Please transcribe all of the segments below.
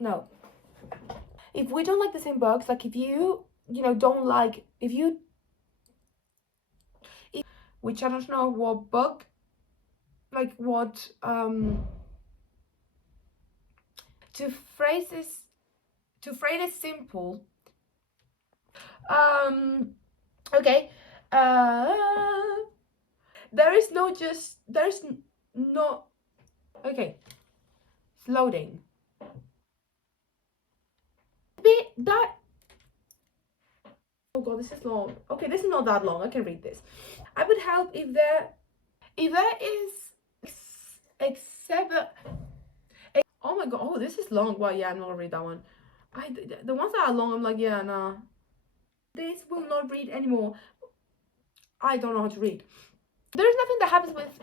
no. If we don't like the same books, like if you don't like, which I don't know what book, like what, to phrase it simple, okay, there's no, okay, it's loading. That, oh god, this is long. Okay, this is not that long, I can read this. I would help if there is except, oh my god, oh this is long. Well, yeah, I'm not gonna read that one. The ones that are long, I'm like, yeah, nah, this will not read anymore. I don't know how to read. There's nothing that happens with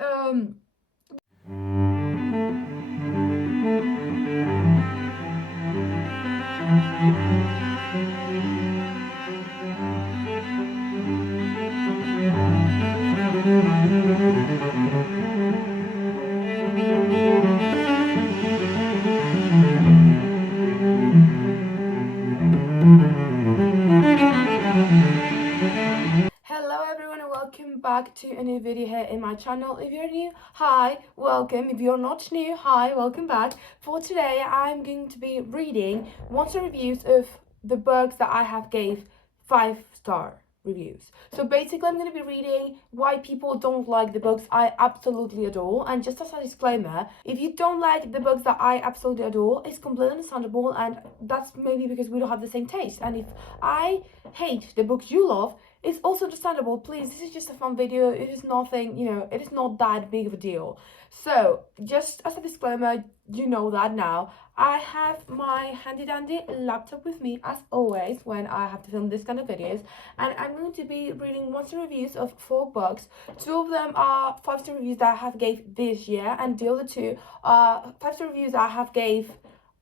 Hello everyone and welcome back to a new video here in my channel. If you're new, hi, welcome. If you're not new, hi, welcome back. For today I'm going to be reading monster reviews of the books that I have gave 5-star reviews. So basically I'm going to be reading why people don't like the books I absolutely adore. And just as a disclaimer, if you don't like the books that I absolutely adore, it's completely understandable, and that's maybe because we don't have the same taste. And if I hate the books you love, it's also understandable. Please, this is just a fun video. It is nothing, it is not that big of a deal. So just as a disclaimer, you know that now. I have my handy dandy laptop with me as always when I have to film this kind of videos, and I'm going to be reading monster reviews of 4 books. 2 of them are 5-star reviews that I have gave this year, and the other 2 are 5-star reviews that I have gave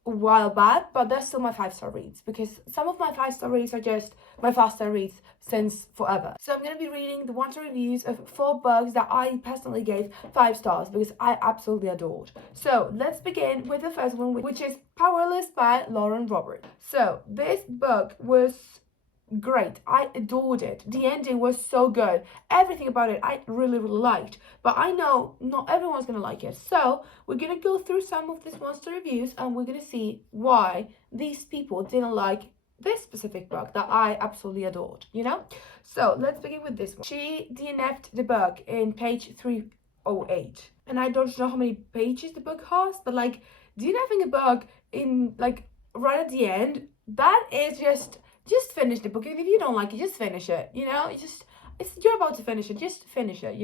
a while back, but they're still my 5-star reads, because some of my 5-star reads are just my 5-star reads since forever. So I'm going to be reading the 1-star reviews of 4 books that I personally gave 5 stars because I absolutely adored. So let's begin with the first one, which is Powerless by Lauren Roberts. So this book was great. I adored it. The ending was so good. Everything about it I really liked, but I know not everyone's gonna like it. So we're gonna go through some of these monster reviews and we're gonna see why these people didn't like this specific book that I absolutely adored, So let's begin with this one. She DNF'd the book in page 308, and I don't know how many pages the book has, but like DNFing a book in like right at the end, that is just finish the book. And if you don't like it, just finish it, you're about to finish it, just finish it,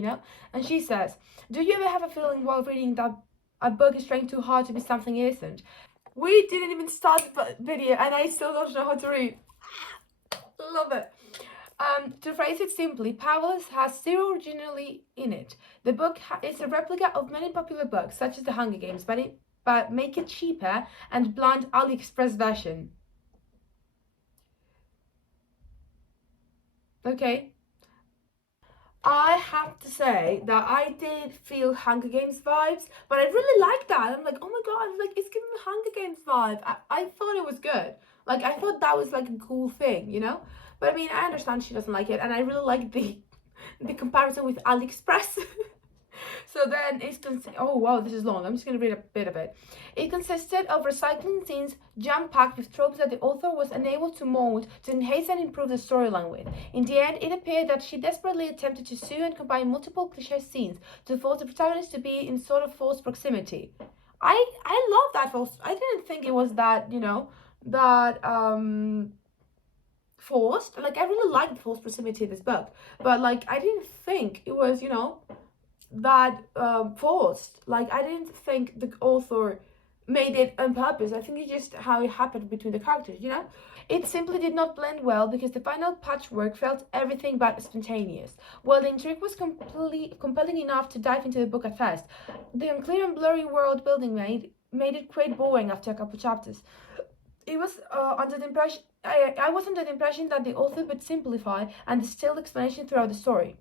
And she says, do you ever have a feeling while reading that a book is trying too hard to be something it isn't? We didn't even start the video and I still don't know how to read. Love it. To phrase it simply, Powerless has 0 originality in it. The book is a replica of many popular books, such as The Hunger Games, but make it cheaper and bland AliExpress version. Okay. I have to say that I did feel Hunger Games vibes, but I really liked that. I'm like, oh my god, like it's giving me Hunger Games vibe. I thought it was good. Like I thought that was like a cool thing, But I mean, I understand she doesn't like it, and I really like the comparison with AliExpress. So then oh wow, this is long. I'm just going to read a bit of it. It consisted of recycling scenes jam-packed with tropes that the author was unable to mold to enhance and improve the storyline with. In the end, it appeared that she desperately attempted to sue and combine multiple cliché scenes to force the protagonist to be in sort of false proximity. I love that false. I didn't think it was that, forced. Like I really liked the false proximity of this book, but like I didn't think it was, that forced. Like I didn't think the author made it on purpose. I think it's just how it happened between the characters, It simply did not blend well because the final patchwork felt everything but spontaneous. While the intrigue was compelling enough to dive into the book at first, the unclear and blurry world building made it quite boring after a couple chapters. It was under the impression I was under the impression that the author would simplify and distill the explanation throughout the story.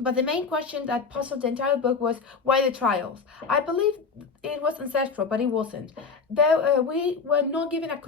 But the main question that puzzled the entire book was why the trials. I believe it was ancestral, but it wasn't. Though we were not given a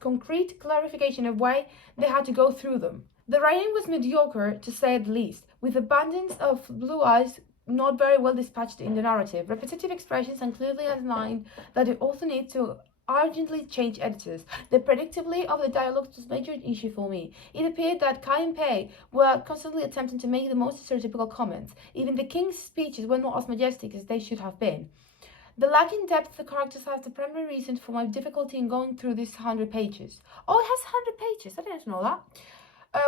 concrete clarification of why they had to go through them. The writing was mediocre, to say the least, with abundance of blue eyes not very well dispatched in the narrative, repetitive expressions, and clearly outlined that it also needs to urgently change editors. The predictability of the dialogue was a major issue for me. It appeared that Kai and Pei were constantly attempting to make the most stereotypical comments. Even the king's speeches were not as majestic as they should have been. The lacking depth of the characters has the primary reason for my difficulty in going through these 100 pages. Oh, it has 100 pages. I didn't know that.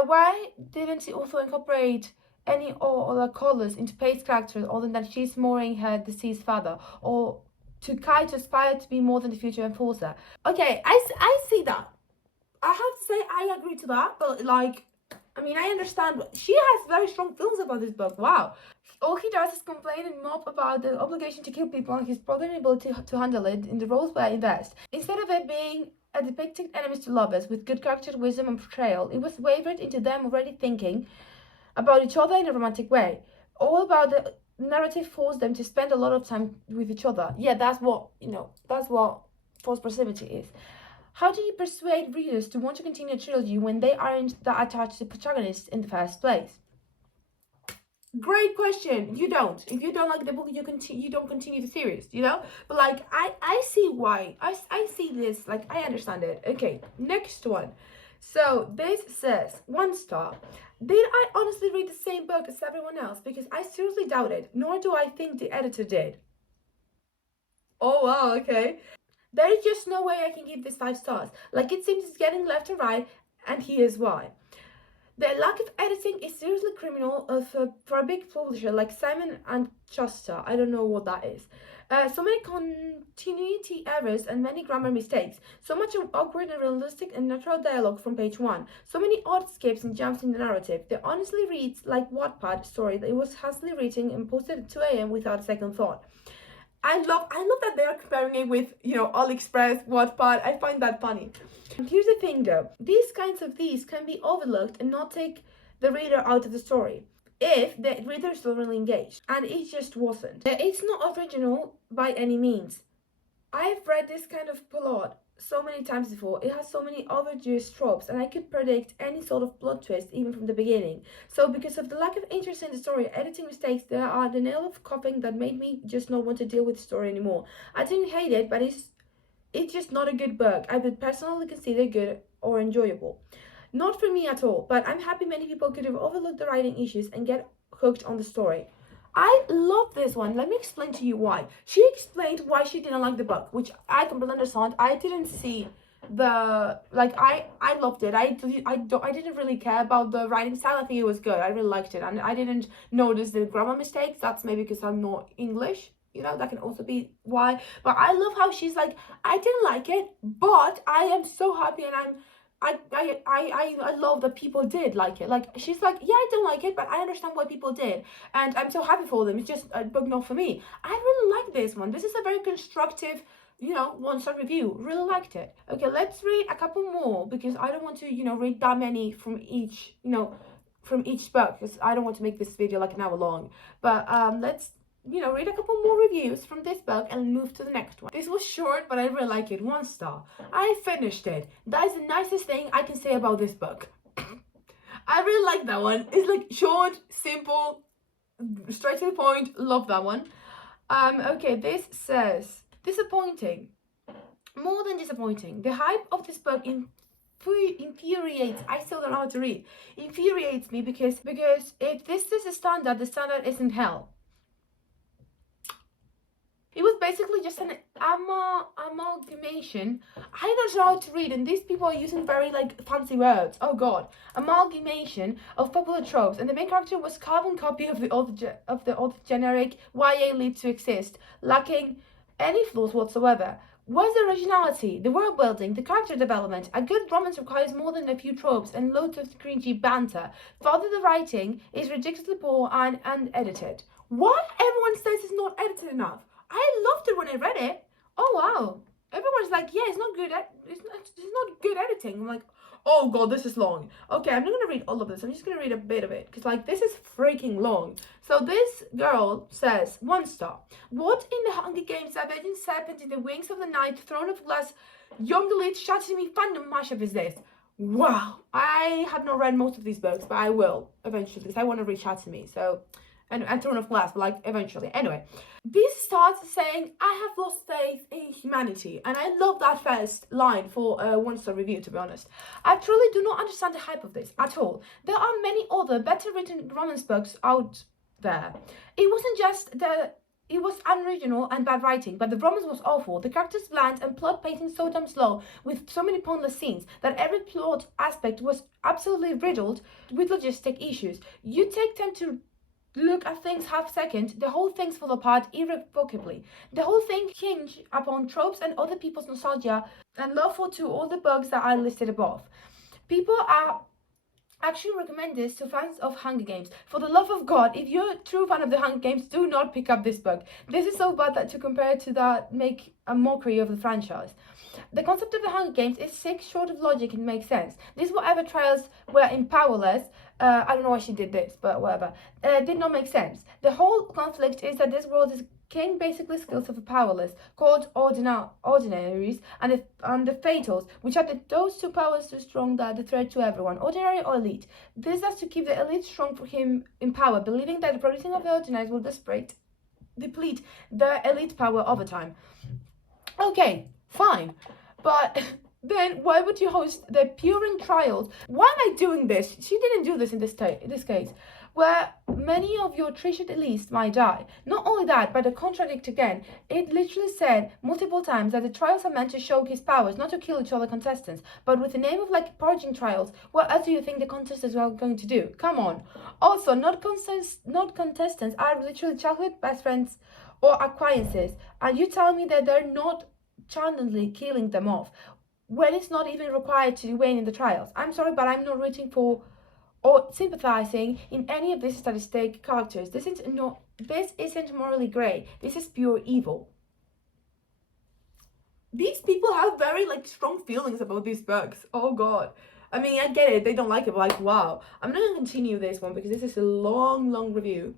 Why didn't it also incorporate any other colors into Pei's character other than she's mourning her deceased father, or to Kai to aspire to be more than the future enforcer? Okay, I see that. I have to say I agree to that, but like, I mean, I understand. She has very strong feelings about this book. Wow. All he does is complain and mope about the obligation to kill people and his brother's inability to handle it in the roles where I invest. Instead of it being a depicting enemies to lovers with good character, wisdom, and portrayal, it was wavered into them already thinking about each other in a romantic way. All about the narrative forced them to spend a lot of time with each other. Yeah, that's what, that's what false proximity is. How do you persuade readers to want to continue a trilogy when they aren't that attached to the protagonists in the first place? Great question. You don't. If you don't like the book, you don't continue the series, But like, I see why. I see this, like, I understand it. Okay, next one. So this says 1 star. Did I honestly read the same book as everyone else? Because I seriously doubt it, nor do I think the editor did. Oh wow, okay. There is just no way I can give this 5 stars. Like, it seems it's getting left and right, and here's why. The lack of editing is seriously criminal for a big publisher like Simon and Schuster. I don't know what that is. So many continuity errors and many grammar mistakes. So much awkward and realistic and natural dialogue from page 1. So many odd skips and jumps in the narrative. They honestly reads like Wattpad story that it was hastily written and posted at 2 a.m. without a second thought. I love that they are comparing it with, AliExpress, Wattpad. I find that funny. Here's the thing though, these can be overlooked and not take the reader out of the story if the reader is still really engaged, and it just wasn't. It's not original by any means. I've read this kind of plot so many times before. It has so many overused tropes, and I could predict any sort of plot twist even from the beginning. So because of the lack of interest in the story, editing mistakes, there are the nail of coughing that made me just not want to deal with the story anymore. I didn't hate it, but it's just not a good book I would personally consider good or enjoyable. Not for me at all, but I'm happy many people could have overlooked the writing issues and get hooked on the story. I love this one. Let me explain to you why. She explained why she didn't like the book, which I completely understand. I didn't see I loved it. I didn't really care about the writing style. I think it was good. I really liked it, and I didn't notice the grammar mistakes. That's maybe because I'm not English. That can also be why. But I love how she's like, I didn't like it, but I am so happy, and I love that people did like it. Like, she's like, yeah, I don't like it, but I understand why people did, and I'm so happy for them. It's just a book not for me. I really like this one. This is a very constructive, 1-star review. Really liked it. Okay, let's read a couple more, because I don't want to, read that many from each, from each book, because I don't want to make this video like an hour long. But let's read a couple more reviews from this book and move to the next one. This was short, but I really like it. 1 star. I finished it. That is the nicest thing I can say about this book. I really like that one. It's like short, simple, straight to the point. Love that one. Okay, this says disappointing. More than disappointing. The hype of this book infuriates. I still don't know how to read. Infuriates me because if this is a standard, the standard isn't hell. It was basically just an amalgamation. I don't know how to read, and these people are using very fancy words. Oh god, amalgamation of popular tropes, and the main character was carbon copy of the old generic YA lead to exist, lacking any flaws whatsoever. Where's the originality, the world building, the character development? A good romance requires more than a few tropes and loads of cringy banter. Further, the writing is ridiculously poor and unedited. Why everyone says it's not edited enough? I loved it when I read it. Oh wow. Everyone's like, yeah, it's not good. It's not good editing. I'm like, Oh god, this is long. Okay, I'm not gonna read all of this. I'm just gonna read a bit of it because like this is freaking long. So this girl says, 1 star. What in the Hunger Games Avenging Serpent in the Wings of the Night, Throne of Glass, Young Elite Shatsumi fandom mashup is this? Wow, I have not read most of these books, but I will eventually because I want to read Shatsumi. So, and Throne of Glass, but like eventually. Anyway, this starts saying, I have lost faith in humanity. And I love that first line for a 1-star review, to be honest. I truly do not understand the hype of this at all. There are many other better written romance books out there. It wasn't just it was unoriginal and bad writing, but the romance was awful. The characters bland and plot pacing so damn slow, with so many pointless scenes, that every plot aspect was absolutely riddled with logistic issues. You take time to look at things half second, the whole thing's fall apart irrevocably. The whole thing hinge upon tropes and other people's nostalgia and love for all the books that I listed above. People are actually recommend this to fans of Hunger Games. For the love of God, if you're a true fan of the Hunger Games, do not pick up this book. This is so bad that to compare to that make a mockery of the franchise. The concept of the Hunger Games is sick, short of logic, and makes sense. These whatever trials were in powerless, I don't know why she did this, but whatever, did not make sense. The whole conflict is that this world is king basically skills of the powerless, called ordinaries, and the fatals, which are those two powers so strong that the threat to everyone, ordinary or elite. This has to keep the elite strong for him in power, believing that the producing of the ordinaries will deplete the elite power over time. Okay, fine, but then why would you host the Puring trials? Why am I doing this? She didn't do this in this case, where many of your treasured elites might die. Not only that, but to contradict again, it literally said multiple times that the trials are meant to showcase powers, not to kill each other contestants. But with the name of like purging trials, what else do you think the contestants are going to do? Come on. Also, not contestants are literally childhood best friends or acquaintances, and you tell me that they're not channelly killing them off when it's not even required to win in the trials. I'm sorry, but I'm not rooting for or sympathizing in any of these statistic characters. This isn't morally grey. This is pure evil. These people have very like strong feelings about these books. Oh god. I mean, I get it. They don't like it, but like, wow. I'm not gonna continue this one because this is a long review.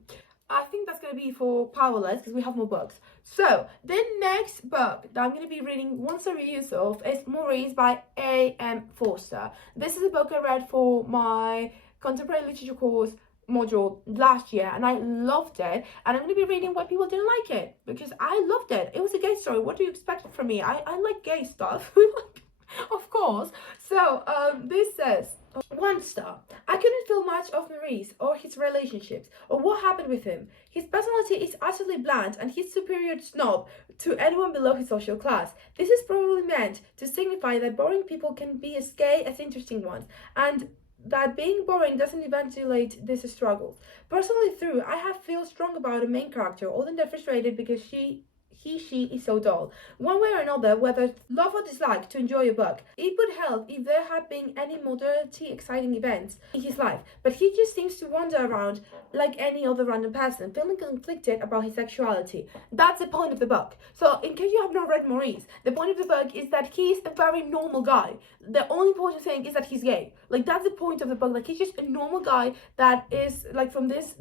I think that's going to be for Powerless because we have more books. So, the next book that I'm going to be reading 1-star reviews of is Maurice by A.M. Forster. This is a book I read for my contemporary literature course module last year and I loved it, and I'm going to be reading why people didn't like it because I loved it. It was a gay story. What do you expect from me? I like gay stuff. Of course. So, this says, 1 star. I couldn't feel much of Maurice or his relationships or what happened with him. His personality is utterly bland and he's superior snob to anyone below his social class. This is probably meant to signify that boring people can be as gay as interesting ones, and that being boring doesn't eventuate these struggles. Personally, I have feel strong about a main character, other than frustrated because she is so dull. One way or another, whether love or dislike, to enjoy a book. It would help if there had been any moderately exciting events in his life, but he just seems to wander around like any other random person, feeling conflicted about his sexuality. That's the point of the book. So, in case you have not read Maurice, the point of the book is that he's a very normal guy. The only important thing is that he's gay. Like, that's the point of the book. Like, he's just a normal guy that is, like, from this,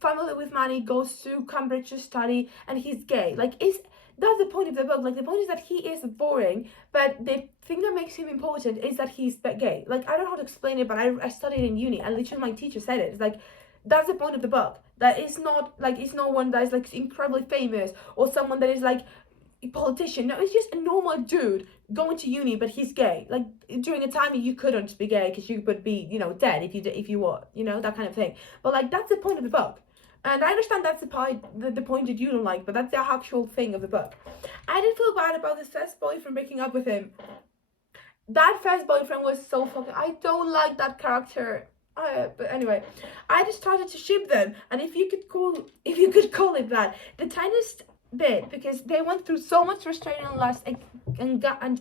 family with money, goes to Cambridge to study, and he's gay. Like, that's the point of the book. Like, the point is that he is boring, but the thing that makes him important is that he's gay. Like, I don't know how to explain it, but I studied in uni, and literally my teacher said it. It's like, that's the point of the book. That it's not, like, it's no one that is, like, incredibly famous, or someone that is, like, a politician. No, it's just a normal dude going to uni, but he's gay. Like, during a time you couldn't be gay because you would be, dead if you were, that kind of thing. But, like, that's the point of the book. And I understand that's the point that you don't like, but that's the actual thing of the book. I didn't feel bad about this first boyfriend breaking up with him. That first boyfriend was so fucking... I don't like that character. But anyway, I just started to ship them. And if you could call it that, the tiniest bit because they went through so much frustrating lust and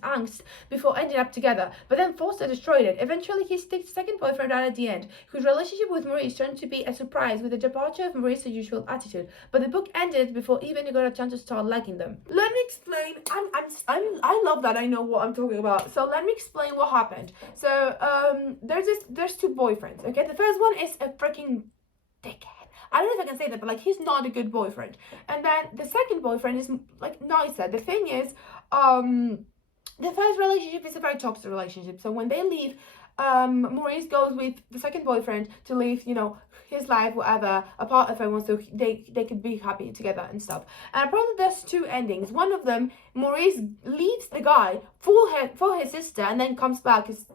angst before ending up together. But then Foster destroyed it. Eventually, he sticks second boyfriend right at the end, whose relationship with Maurice turned to be a surprise with the departure of Maurice's usual attitude. But the book ended before even he got a chance to start liking them. Let me explain. I love that I know what I'm talking about. So let me explain what happened. So there's two boyfriends. Okay, the first one is a freaking dickhead. I don't know if I can say that, but like he's not a good boyfriend. And then the second boyfriend is like nicer. The thing is, the first relationship is a very toxic relationship. So when they leave, Maurice goes with the second boyfriend to live, his life, whatever, apart of everyone, so they could be happy together and stuff. And apparently there's two endings. One of them, Maurice leaves the guy for his sister and then comes back because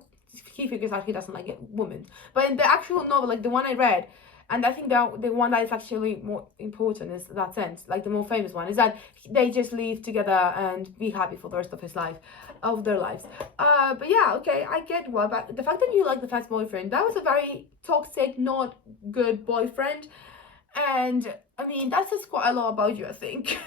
he figures out he doesn't like a woman. But in the actual novel, like the one I read, and I think that the one that is actually more important is that sense, like the more famous one, is that they just live together and be happy for the rest of their lives. But yeah, okay, I get what, but the fact that you like the first boyfriend, that was a very toxic, not good boyfriend, and I mean that says quite a lot about you, I think.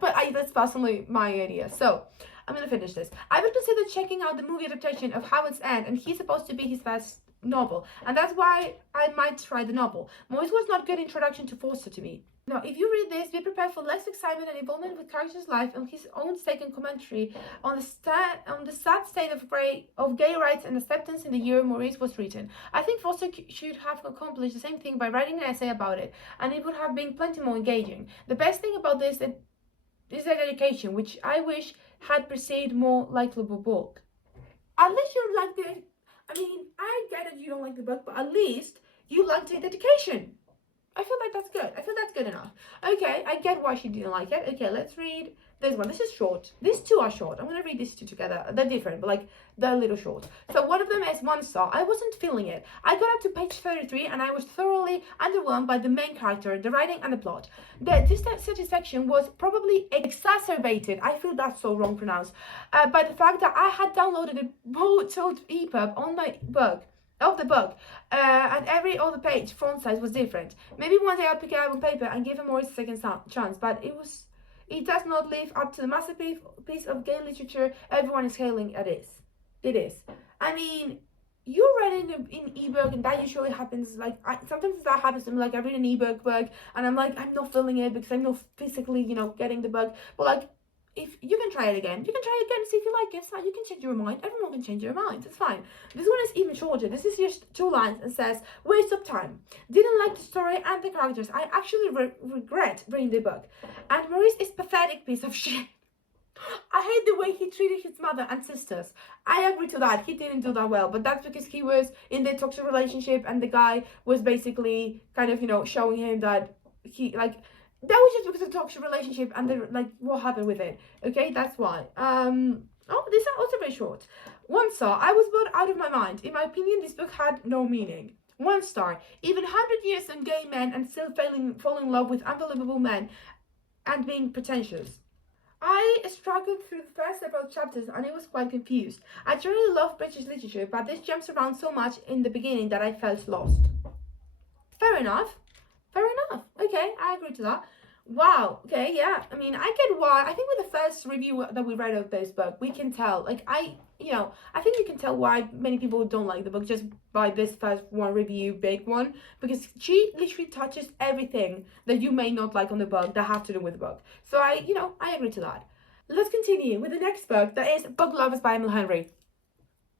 But that's personally my idea. So I'm gonna finish this. I would consider checking out the movie adaptation of Howard's End, and he's supposed to be his first novel, and that's why I might try the novel. Maurice was not good introduction to Forster to me. Now, if you read this, be prepared for less excitement and involvement with character's life and his own stake and commentary on the sad state of gay rights and acceptance in the year Maurice was written. I think Forster should have accomplished the same thing by writing an essay about it, and it would have been plenty more engaging. The best thing about this is their dedication, which I wish had preceded more likable book. At least you like the. I mean, I get that you don't like the book, but at least you like the dedication. I feel like that's good. I feel that's good enough. Okay, I get why she didn't like it. Okay, let's read this one. This is short. These two are short. I'm going to read these two together. They're different, but like they're a little short. So one of them is 1 star. I wasn't feeling it. I got up to page 33 and I was thoroughly underwhelmed by the main character, the writing and the plot. The dissatisfaction was probably exacerbated, I feel that's so wrong pronounced, by the fact that I had downloaded a bottled EPUB on my book. Of the book, and every other page font size was different. Maybe one day I'll pick it up on paper and give him more a second chance, but it does not live up to the masterpiece of gay literature everyone is hailing it is. I mean, you read it in ebook, and that usually happens. Like sometimes that happens to me. Like I read an ebook book, and I'm like, I'm not feeling it because I'm not physically, getting the book. But like, if you can try it again, you can try it again, see if you like it. It's fine. You can change your mind. Everyone can change their minds. It's fine. This one is even shorter. This is just 2 lines and says, waste of time. Didn't like the story and the characters. I actually regret reading the book. And Maurice is pathetic piece of shit. I hate the way he treated his mother and sisters. I agree to that. He didn't do that well, but that's because he was in the toxic relationship and the guy was basically kind of, showing him that he, like, that was just because of the toxic relationship and what happened with it. Okay, that's why. Oh, these are also very short. 1 star. I was bored out of my mind. In my opinion, this book had no meaning. 1 star. Even 100 years of gay men and still falling in love with unbelievable men and being pretentious. I struggled through the first several chapters and I was quite confused. I truly love British literature, but this jumps around so much in the beginning that I felt lost. Fair enough. Okay, I agree to that. Wow. Okay, yeah. I mean, I get why. I think with the first review that we read of this book, we can tell. Like, I think you can tell why many people don't like the book just by this first one review, big one, because she literally touches everything that you may not like on the book that have to do with the book. So I agree to that. Let's continue with the next book, that is Book Lovers by Emily Henry.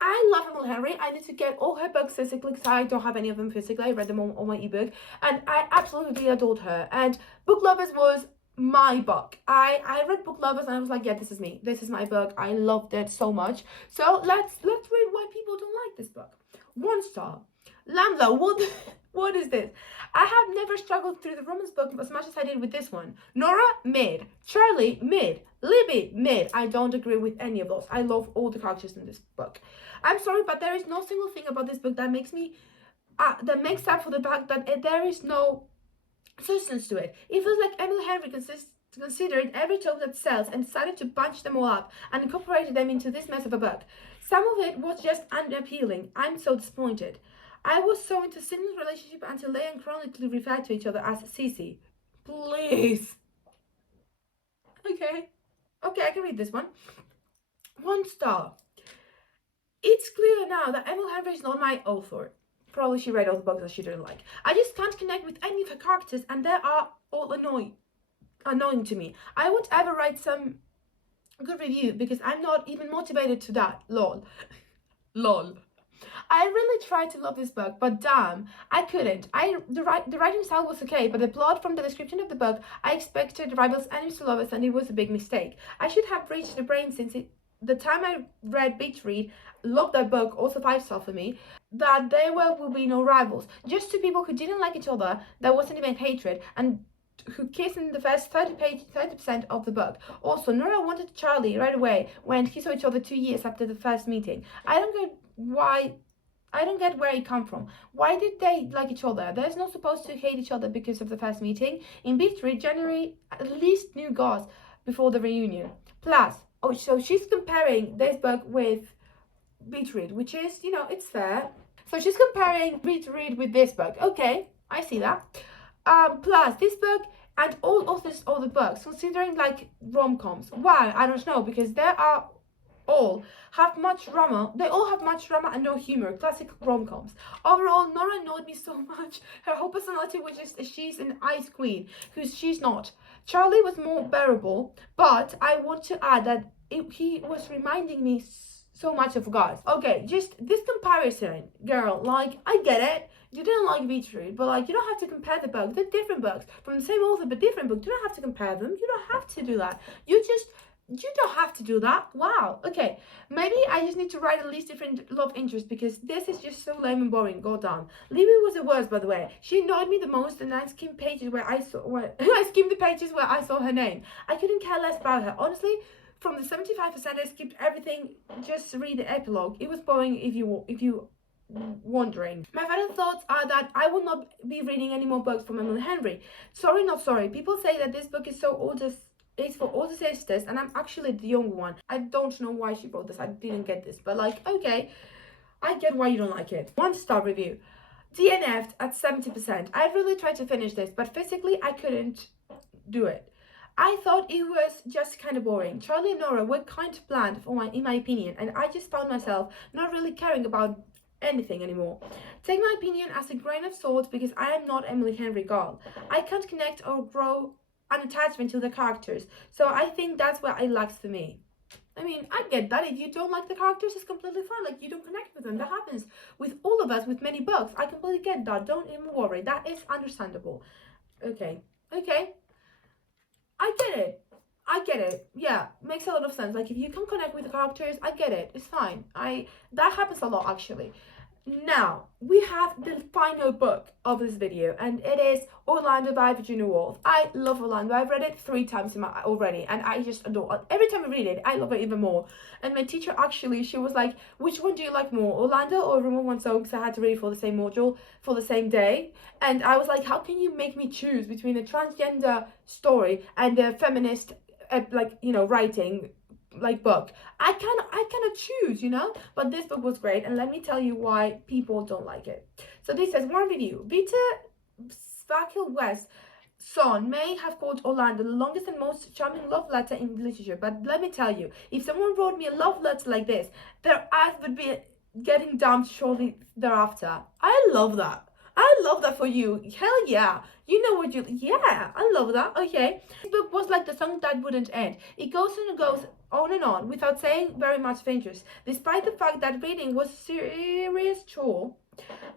I love Emily Henry. I need to get all her books physically because I don't have any of them physically. I read them on my ebook and I absolutely adored her. And Book Lovers was my book. I read Book Lovers and I was like, yeah, this is me. This is my book. I loved it so much. So let's read why people don't like this book. 1 star. Lamlo, what is this? I have never struggled through the romance book as much as I did with this one. Nora, mid. Charlie, mid. Libby, mid. I don't agree with any of those. I love all the characters in this book. I'm sorry, but there is no single thing about this book that makes up for the fact that there is no substance to it. It feels like Emily Henry considered every trope that sells and decided to bunch them all up and incorporated them into this mess of a book. Some of it was just unappealing. I'm so disappointed. I was so into Sidney's relationship until they chronically referred to each other as Cece. Please. Okay. Okay, I can read this one. 1 star. It's clear now that Emily Henry is not my author. Probably she read all the books that she didn't like. I just can't connect with any of her characters and they are all annoying to me. I won't ever write some good review because I'm not even motivated to that. Lol. Lol. I really tried to love this book, but damn, I couldn't. The writing style was okay, but the plot from the description of the book, I expected rivals enemies to lovers, and it was a big mistake. I should have reached the brain since the time I read Beach Read, loved that book, also 5-star for me, that there will be no rivals. Just two people who didn't like each other, there wasn't even hatred, and who kissed in the first 30% of the book. Also, Nora wanted Charlie right away when he saw each other 2 years after the first meeting. I don't get where it come from. Why did they like each other? There's not supposed to hate each other because of the first meeting. In Beach Read, January at least knew God before the reunion. Plus, oh, so she's comparing this book with Beach Read, which is, it's fair. So she's comparing Beach Read with this book. Okay, I see that. Plus, this book and all authors' other books, considering like rom-coms. Why? I don't know, because there are all have much drama. They all have much drama and no humor. Classic rom-coms. Overall, Nora annoyed me so much. Her whole personality was just she's an ice queen, who's she's not. Charlie was more bearable, but I want to add that he was reminding me so much of guys. Okay, just this comparison, girl. Like, I get it. You didn't like Beach Read, but like you don't have to compare the books. They're different books from the same author, but different books. You don't have to compare them. You don't have to do that. You don't have to do that. Wow. Okay. Maybe I just need to write at least different love interests because this is just so lame and boring. God damn. Libby was the worst, by the way. She annoyed me the most, and I skimmed pages where I skimmed the pages where I saw her name. I couldn't care less about her. Honestly, from the 75%, I skipped everything just to read the epilogue. It was boring if you wondering. My final thoughts are that I will not be reading any more books from Emily Henry. Sorry, not sorry. People say that this book is so old it's for older sisters, and I'm actually the younger one. I don't know why she wrote this. I didn't get this, but like, okay, I get why you don't like it. 1-star review. DNF'd at 70%. I really tried to finish this, but physically I couldn't do it. I thought it was just kind of boring. Charlie and Nora were kind of bland, in my opinion, and I just found myself not really caring about anything anymore. Take my opinion as a grain of salt because I am not Emily Henry girl. I can't connect or grow an attachment to the characters, so I think that's where it lacks for me. I mean, I get that. If you don't like the characters, it's completely fine. Like, you don't connect with them. That happens with all of us with many books. I completely get that. Don't even worry. That is understandable. Okay. I get it. Yeah, makes a lot of sense. Like, if you can connect with the characters, I get it. It's fine. That happens a lot, actually. Now, we have the final book of this video, and it is Orlando by Virginia Woolf. I love Orlando. I've read it 3 times already, and I just adore it. Every time I read it, I love it even more. And my teacher, actually, she was like, which one do you like more, Orlando or Room 1 Song? Because I had to read for the same module for the same day. And I was like, how can you make me choose between a transgender story and a feminist, writing book? I cannot choose, but this book was great, and let me tell you why people don't like it. So this says, one review. Vita Sparkle West Son may have called Orlando the longest and most charming love letter in literature, but let me tell you, if someone wrote me a love letter like this, their eyes would be getting dumped shortly thereafter. I love that for you. Hell yeah. You know what yeah, I love that. Okay. This book was like the song that wouldn't end. It goes on and on without saying very much of interest, despite the fact that reading was a serious chore.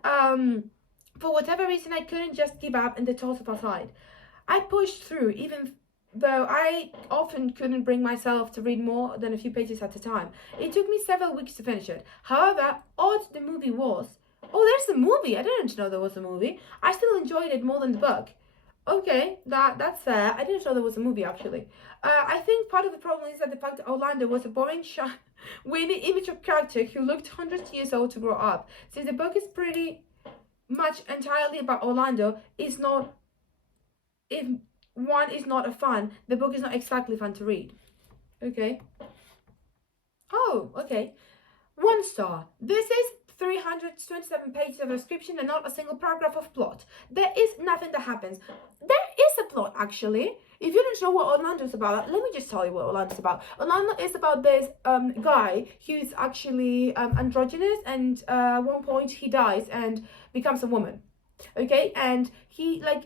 For whatever reason, I couldn't just give up and toss it aside. I pushed through, even though I often couldn't bring myself to read more than a few pages at a time. It took me several weeks to finish it. However odd the movie was. Oh, there's a movie. I didn't know there was a movie. I still enjoyed it more than the book. Okay, that's fair. I didn't know there was a movie, actually. I think part of the problem is that the fact that Orlando was a boring, shy, winning, immature character who looked 100 years old to grow up. Since the book is pretty much entirely about Orlando, if one is not a fan, the book is not exactly fun to read. Okay. Oh, okay. 1 star. This is 327 pages of description and not a single paragraph of plot. There is nothing that happens. There is a plot, actually. If you don't know what Orlando's about, let me just tell you what Orlando's about. Orlando is about this guy who's actually androgynous, and at one point he dies and becomes a woman. Okay, and he like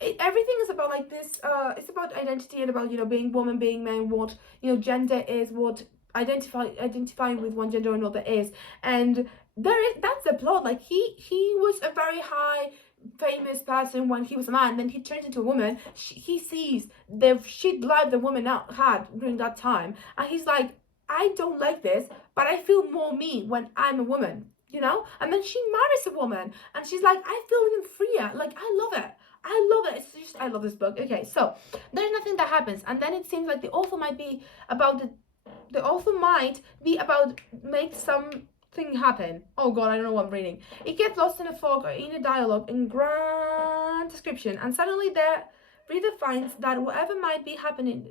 everything is about like this. It's about identity and about, you know, being woman, being man, what, you know, gender is, what identifying with one gender or another is, and that's the plot. Like he was a very high famous person when he was a man, then he turns into a woman. He sees the shit life the woman had during that time, and he's like, I don't like this, but I feel more me when I'm a woman, you know. And then she marries a woman, and she's like, I feel even freer. Like, I love it. I love it. It's just, I love this book. Okay, so there's nothing that happens, and then it seems like the author might be about make something happen. Oh god, I don't know what I'm reading. It gets lost in a fog or in a dialogue in grand description, and suddenly the reader finds that whatever might be happening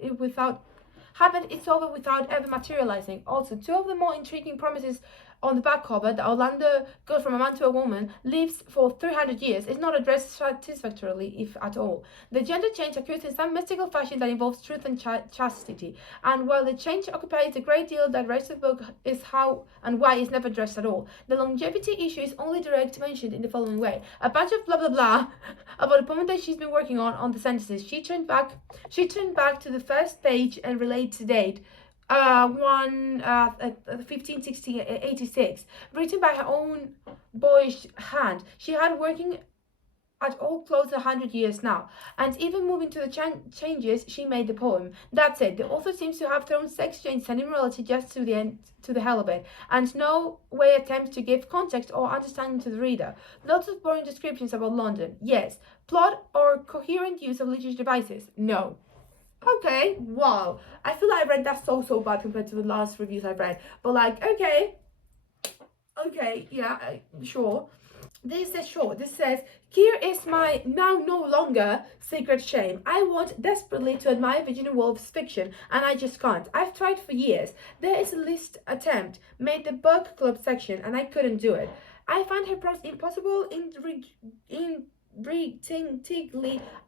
it's over without ever materializing. Also, two of the more intriguing promises on the back cover, that Orlando goes from a man to a woman, lives for 300 years, is not addressed satisfactorily, if at all. The gender change occurs in some mystical fashion that involves truth and chastity, and while the change occupies a great deal, the rest of the book is how and why is never addressed at all. The longevity issue is only direct mentioned in the following way: a bunch of blah blah blah about a poem that she's been working on the sentences. She turned back to the first page and relates the date. 1586, written by her own boyish hand. She had working at all close to 100 years now, and even moving to the changes she made the poem. That's it. The author seems to have thrown sex change and immorality just to the hell of it, and no way attempts to give context or understanding to the reader. Lots of boring descriptions about London, yes. Plot or coherent use of literary devices, no. Okay, wow. I feel like I read that so bad compared to the last reviews I've read. But like, okay, yeah, sure. This says, here is my now no longer secret shame. I want desperately to admire Virginia Woolf's fiction, and I just can't. I've tried for years. There is a list attempt, made the book club section, and I couldn't do it. I find her prose impossible,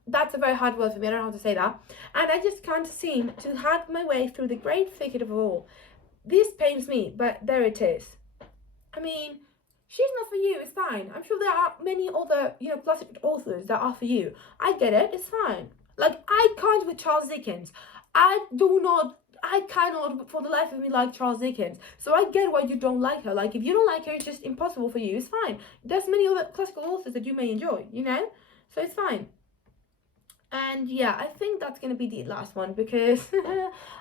that's a very hard word for me, I don't know how to say that, and I just can't seem to hack my way through the great thicket of it all. This pains me, but there it is. I mean, she's not for you, it's fine. I'm sure there are many other, you know, classic authors that are for you. I get it, it's fine. Like, I can't with Charles Dickens. I cannot for the life of me like Charles Dickens. So I get why you don't like her. Like, if you don't like her, it's just impossible for you. It's fine. There's many other classical authors that you may enjoy, you know? So it's fine. And yeah, I think that's gonna be the last one, because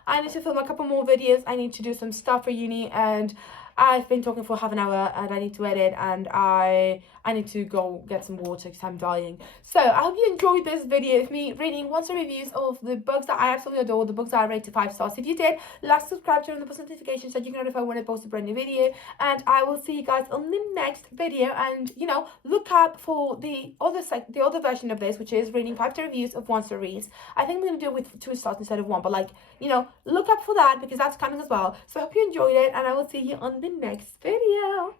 I need to film a couple more videos. I need to do some stuff for uni, and I've been talking for half an hour, and I need to edit, and I need to go get some water because I'm dying. So I hope you enjoyed this video of me reading one-star reviews of the books that I absolutely adore, the books that I rate to 5 stars. If you did, like, subscribe, turn on the post notifications so you can notify when I post a brand new video, and I will see you guys on the next video. And you know, look up for the other version of this, which is reading 5-star reviews of one-star reads. I think I'm gonna do it with 2 stars instead of 1, but like, you know, look up for that because that's coming as well. So I hope you enjoyed it, and I will see you on the next video.